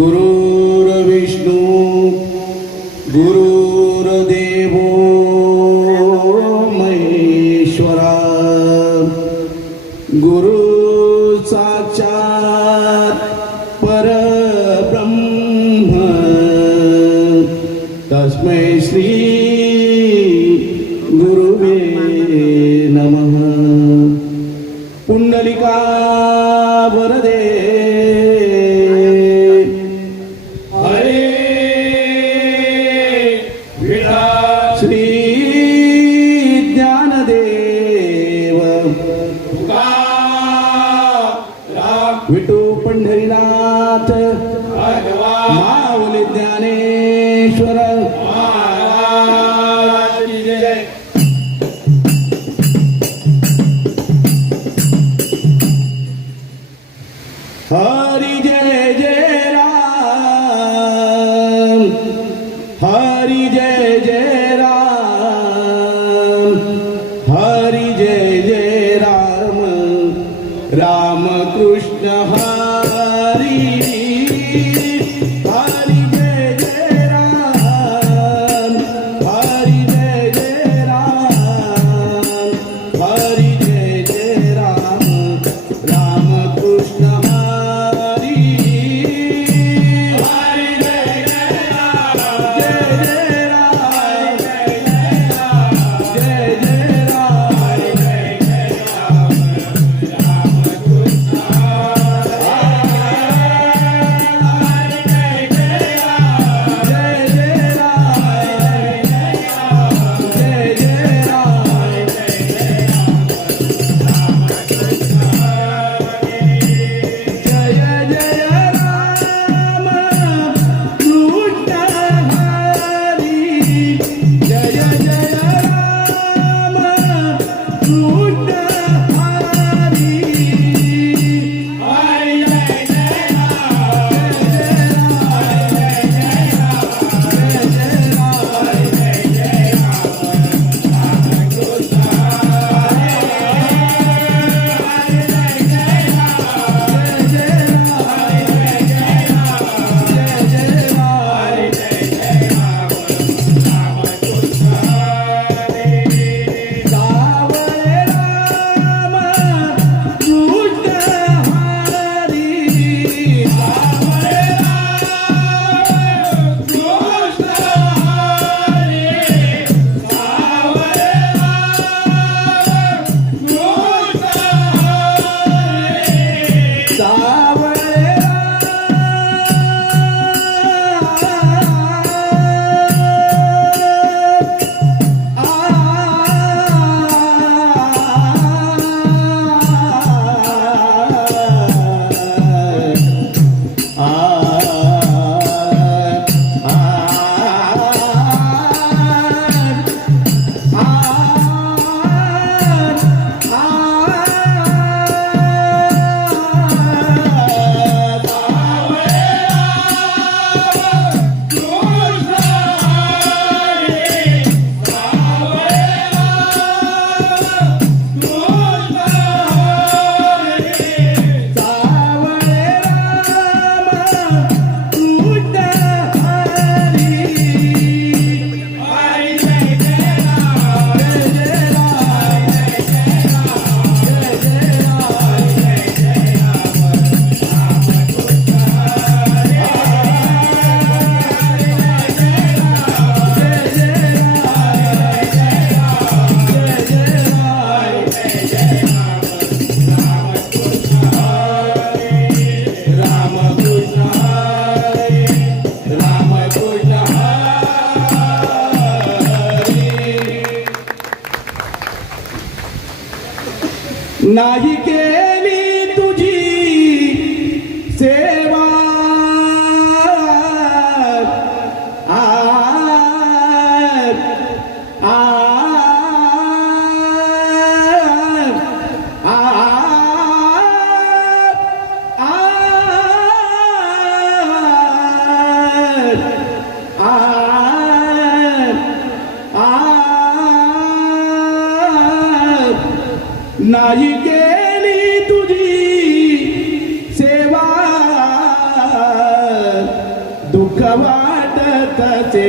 गुरुर्विष्णू गुरुर्देव महेश्वरा गुरु साक्षात विठू पंढरीनाथ. माऊली ज्ञानेश्वर. ಸುಖವಾದ ತೇ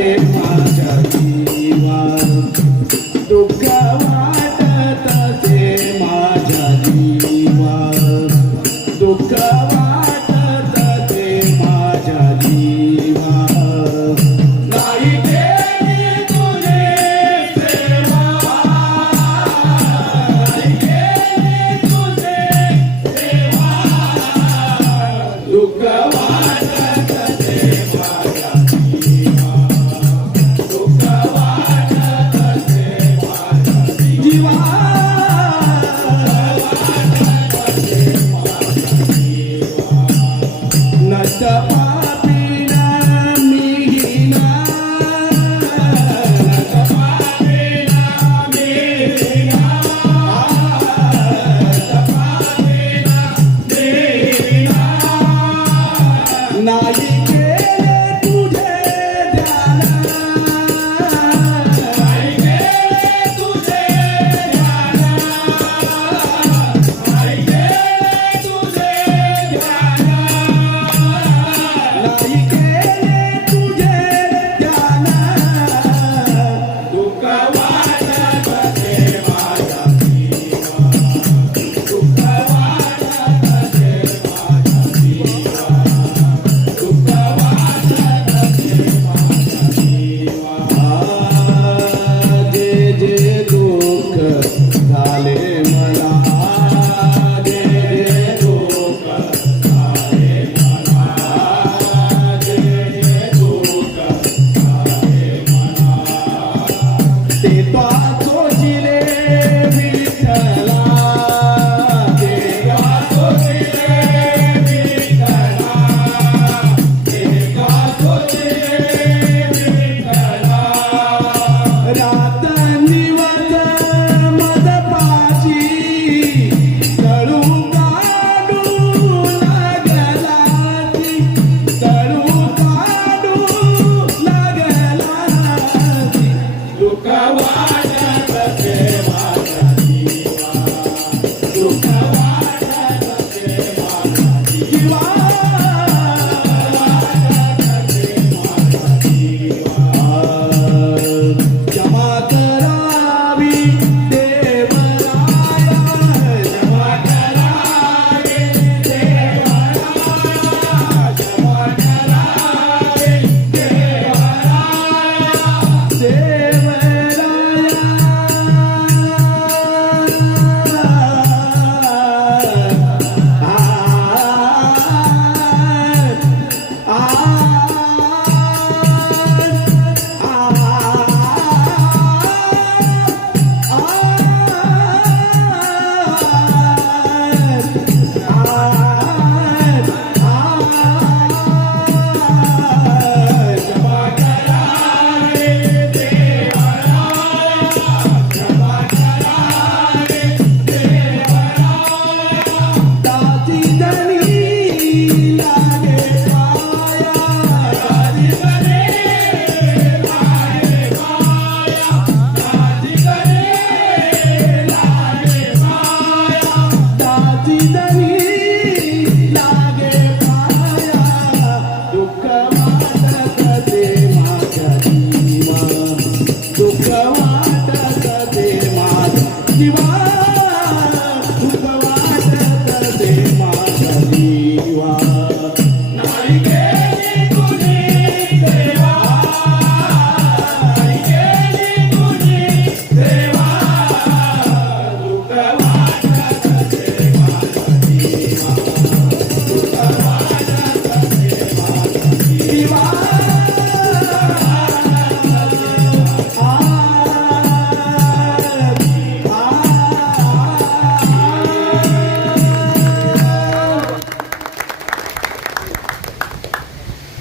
Shiva.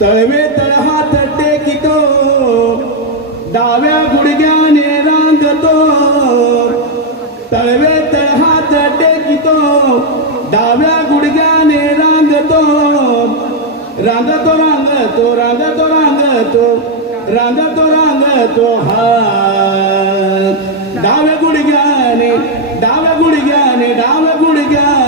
तळवे तळहात टेकितो डाव्या गुडघ्याने रांधतो तळवे तळहात टेकितो डाव्या गुडघ्याने रांधतो रांधतो रांगतो रांगतो रांगतो रांगतो रांगतो हा डाव्या गुडघ्याने डाव्या गुडघ्याने डाव्या गुडघ्या